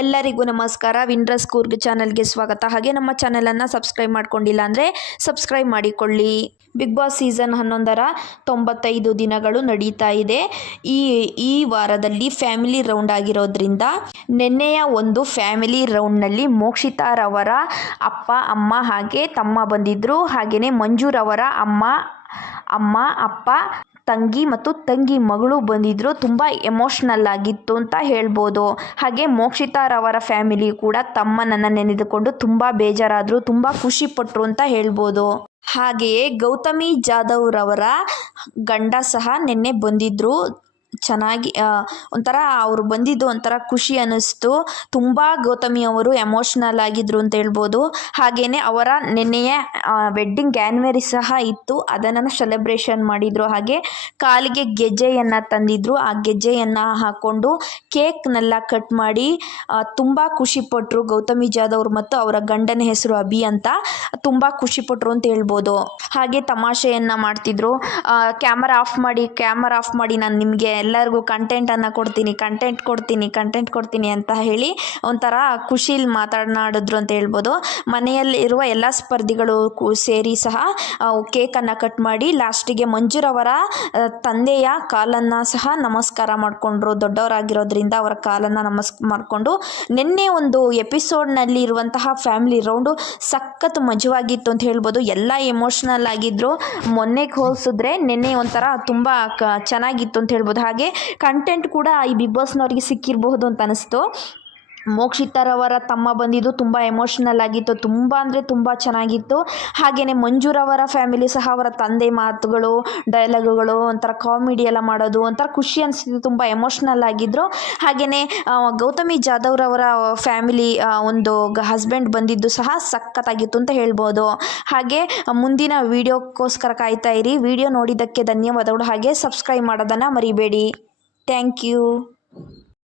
ಎಲ್ಲರಿಗೂ ನಮಸ್ಕಾರ. ವಿಂಡ್ರಸ್ ಕೂರ್ಗ್ ಚಾನಲ್ಗೆ ಸ್ವಾಗತ. ಹಾಗೆ ನಮ್ಮ ಚಾನಲನ್ನು ಸಬ್ಸ್ಕ್ರೈಬ್ ಮಾಡ್ಕೊಂಡಿಲ್ಲ ಅಂದರೆ ಸಬ್ಸ್ಕ್ರೈಬ್ ಮಾಡಿಕೊಳ್ಳಿ. ಬಿಗ್ ಬಾಸ್ ಸೀಸನ್ ಹನ್ನೊಂದರ ತೊಂಬತ್ತೈದು ದಿನಗಳು ನಡೀತಾ ಇದೆ. ಈ ಈ ವಾರದಲ್ಲಿ ಫ್ಯಾಮಿಲಿ ರೌಂಡ್ ಆಗಿರೋದ್ರಿಂದ ನಿನ್ನೆಯ ಒಂದು ಫ್ಯಾಮಿಲಿ ರೌಂಡ್ನಲ್ಲಿ ಮೋಕ್ಷಿತಾರವರ ಅಪ್ಪ, ಅಮ್ಮ ಹಾಗೆ ತಮ್ಮ ಬಂದಿದ್ದರು ಹಾಗೆಯೇ ಮಂಜೂರವರ ಅಮ್ಮ ಅಮ್ಮ, ಅಪ್ಪ, ತಂಗಿ ಮತ್ತು ತಂಗಿ ಮಗಳು ಬಂದಿದ್ದರು ತುಂಬ ಎಮೋಷ್ನಲ್ ಆಗಿತ್ತು ಅಂತ ಹೇಳ್ಬೋದು. ಹಾಗೆ ಮೋಕ್ಷಿತಾರವರ ಫ್ಯಾಮಿಲಿ ಕೂಡ ತಮ್ಮನನ್ನು ನೆನೆದುಕೊಂಡು ತುಂಬ ಬೇಜಾರಾದರು, ತುಂಬ ಖುಷಿಪಟ್ಟರು ಅಂತ ಹೇಳ್ಬೋದು. ಹಾಗೆಯೇ ಗೌತಮಿ ಜಾಧವ್ರವರ ಗಂಡ ಸಹ ನಿನ್ನೆ ಬಂದಿದ್ದರು ಚೆನ್ನಾಗಿ ಒಂಥರ ಅವರು ಬಂದಿದ್ದು ಒಂಥರ ಖುಷಿ ಅನ್ನಿಸ್ತು. ತುಂಬ ಗೌತಮಿ ಅವರು ಎಮೋಷ್ನಲ್ ಆಗಿದ್ರು ಅಂತ ಹೇಳ್ಬೋದು. ಹಾಗೆಯೇ ಅವರ ನಿನ್ನೆಯ ವೆಡ್ಡಿಂಗ್ ಆ್ಯನಿವರಿ ಸಹ ಇತ್ತು. ಅದನ್ನು ಸೆಲೆಬ್ರೇಷನ್ ಮಾಡಿದರು. ಹಾಗೆ ಕಾಲಿಗೆ ಗೆಜ್ಜೆಯನ್ನು ತಂದಿದ್ರು. ಆ ಗೆಜ್ಜೆಯನ್ನು ಹಾಕ್ಕೊಂಡು ಕೇಕ್ನೆಲ್ಲ ಕಟ್ ಮಾಡಿ ತುಂಬ ಖುಷಿಪಟ್ಟರು ಗೌತಮಿ ಜಾಧವ್ ಮತ್ತು ಅವರ ಗಂಡನ ಹೆಸರು ಅಭಿ ಅಂತ. ತುಂಬ ಖುಷಿಪಟ್ಟರು ಅಂತ ಹೇಳ್ಬೋದು. ಹಾಗೆ ತಮಾಷೆಯನ್ನು ಮಾಡ್ತಿದ್ರು. ಕ್ಯಾಮರಾ ಆಫ್ ಮಾಡಿ ಕ್ಯಾಮರಾ ಆಫ್ ಮಾಡಿ ನಾನು ನಿಮಗೆ ಎಲ್ಲರಿಗೂ ಕಂಟೆಂಟನ್ನು ಕೊಡ್ತೀನಿ ಕಂಟೆಂಟ್ ಕೊಡ್ತೀನಿ ಕಂಟೆಂಟ್ ಕೊಡ್ತೀನಿ ಅಂತ ಹೇಳಿ ಒಂಥರ ಖುಷೀಲಿ ಮಾತನಾಡಿದ್ರು ಅಂತ ಹೇಳ್ಬೋದು. ಮನೆಯಲ್ಲಿರುವ ಎಲ್ಲ ಸ್ಪರ್ಧಿಗಳು ಸೇರಿ ಸಹ ಕೇಕನ್ನು ಕಟ್ ಮಾಡಿ ಲಾಸ್ಟಿಗೆ ಮಂಜುರವರ ತಂದೆಯ ಕಾಲನ್ನು ಸಹ ನಮಸ್ಕಾರ ಮಾಡಿಕೊಂಡ್ರು. ದೊಡ್ಡವರಾಗಿರೋದ್ರಿಂದ ಅವರ ಕಾಲನ್ನು ನಮಸ್ ಮಾಡಿಕೊಂಡು ನಿನ್ನೆ ಒಂದು ಎಪಿಸೋಡ್ನಲ್ಲಿ ಇರುವಂತಹ ಫ್ಯಾಮಿಲಿ ರೌಂಡು ಸಖತ್ ಮಜವಾಗಿತ್ತು ಅಂತ ಹೇಳ್ಬೋದು. ಎಲ್ಲ ಎಮೋಷ್ನಲ್ ಆಗಿದ್ದರು ಮೊನ್ನೆಗೆ ಹೋಲಿಸಿದ್ರೆ ನಿನ್ನೆ ಒಂಥರ ತುಂಬ ಚೆನ್ನಾಗಿತ್ತು ಅಂತ ಹೇಳ್ಬೋದು. ಹಾಗೆ ಕಂಟೆಂಟ್ ಕೂಡ ಈ ಬಿಗ್ ಬಾಸ್ನವ್ರಿಗೆ ಸಿಕ್ಕಿರಬಹುದು ಅಂತ ಅನಿಸ್ತು. ಮೋಕ್ಷಿತರವರ ತಮ್ಮ ಬಂದಿದ್ದು ತುಂಬ ಎಮೋಷ್ನಲ್ ಆಗಿತ್ತು. ತುಂಬ ಅಂದರೆ ತುಂಬ ಚೆನ್ನಾಗಿತ್ತು. ಹಾಗೆಯೇ ಮಂಜುರವರ ಫ್ಯಾಮಿಲಿ ಸಹ ಅವರ ತಂದೆ ಮಾತುಗಳು ಡೈಲಾಗುಗಳು ಒಂಥರ ಕಾಮಿಡಿ ಎಲ್ಲ ಮಾಡೋದು, ಒಂಥರ ಖುಷಿ ಅನಿಸ್ತಿತ್ತು. ತುಂಬ ಎಮೋಷ್ನಲ್ ಆಗಿದ್ದರು ಹಾಗೆಯೇ ಗೌತಮಿ ಜಾಧವ್ರವರ ಫ್ಯಾಮಿಲಿ ಒಂದು ಹಸ್ಬೆಂಡ್ ಬಂದಿದ್ದು ಸಹ ಸಖತ್ತಾಗಿತ್ತು ಅಂತ ಹೇಳ್ಬೋದು. ಹಾಗೆ ಮುಂದಿನ ವೀಡಿಯೋಕ್ಕೋಸ್ಕರ ಕಾಯ್ತಾ ಇರಿ. ವಿಡಿಯೋ ನೋಡಿದ್ದಕ್ಕೆ ಧನ್ಯವಾದಗಳು. ಹಾಗೆ ಸಬ್ಸ್ಕ್ರೈಬ್ ಮಾಡೋದನ್ನು ಮರಿಬೇಡಿ. Thank you